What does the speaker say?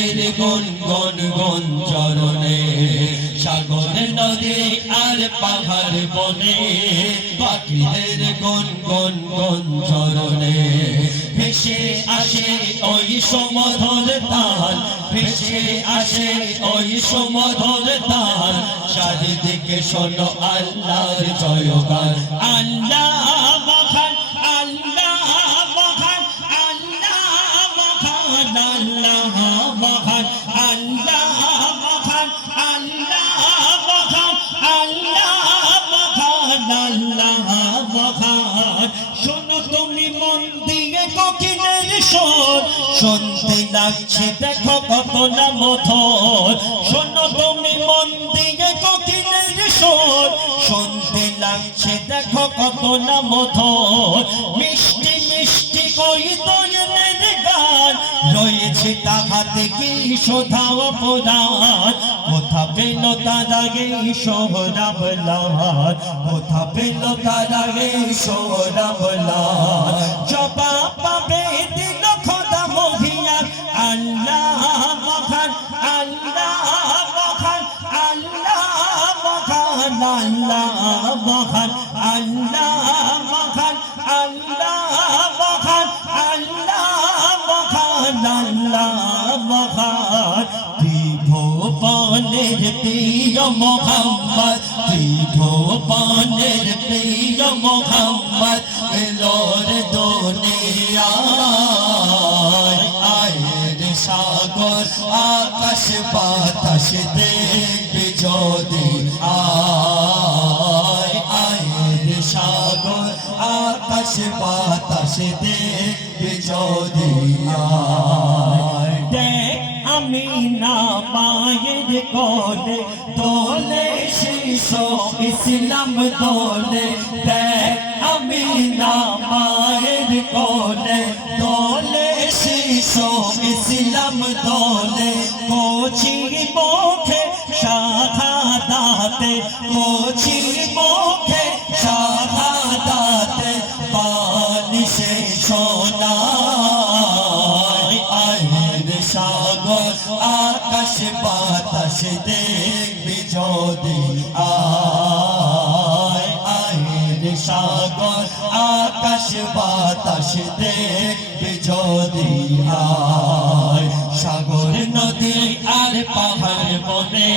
পাখিদের গুন গুন গুন চরণে সাগর নদী আর পাহাড় বনে পাখিদের গুন গুন গুন চরণে ভেসে আসে ওই সমধর তাল ভেসে আসে ওই সমধর তাল চারিদিকে শোনো আল্লাহর জয়গান আল্লাহ মহান আল্লাহ মহান আল্লাহ মহান আল্লাহ মহান আল্লাহ মহান আল্লাহ মহান আল্লাহ মহান আল্লাহ মহান শোনো তুমি মন দিয়ে কোকিলের সুর শুনতে লাগছে দেখো কত না মধুর শোনো তুমি মন দিয়ে কোকিলের সুর শুনতে লাগছে দেখো কত না মধুর মিষ্টি মিষ্টি কই দোয়েলের গান রয়েছে তাহাতে কি শোধা অপরাধ কোথা পেল তার আগে সোহরাব লাল কোথা পেল তার আগে সোহরাব লাল জবাব পাবে দিল খোদা মহিয়ান আল্লাহ মহান আল্লাহ মহান আল্লাহ মহান আল্লাহ মহান আল্লাহ মহান আল্লাহ মহান আল্লাহ মহান আল্লাহ মহান ত্রিভুবনের প্রিয় মোহাম্মদ ত্রিভুবনের প্রিয় মোহাম্মদ এলোর দুনিয়ায় আয়ের সাগর আকাশ বাতাস দেখবি যদি আয়ের সাগর আকাশ বাতাস দেখবি যদি আমি না মায়ের কোলে দোলে শিশু ইসলাম দোলে দেখ আমি না মায়ের কোলে দোলে শিশু ইসলাম দোলে কোচি মুখে শাহাদাতে কোচি মুখে শাহাদাতে পানি সে সোনা সাগর আকাশ বাতাস দেখবি যদি আয়ের সাগর আকাশ বাতাস দেখবি যদি সাগর নদী আর পাহাড় বনে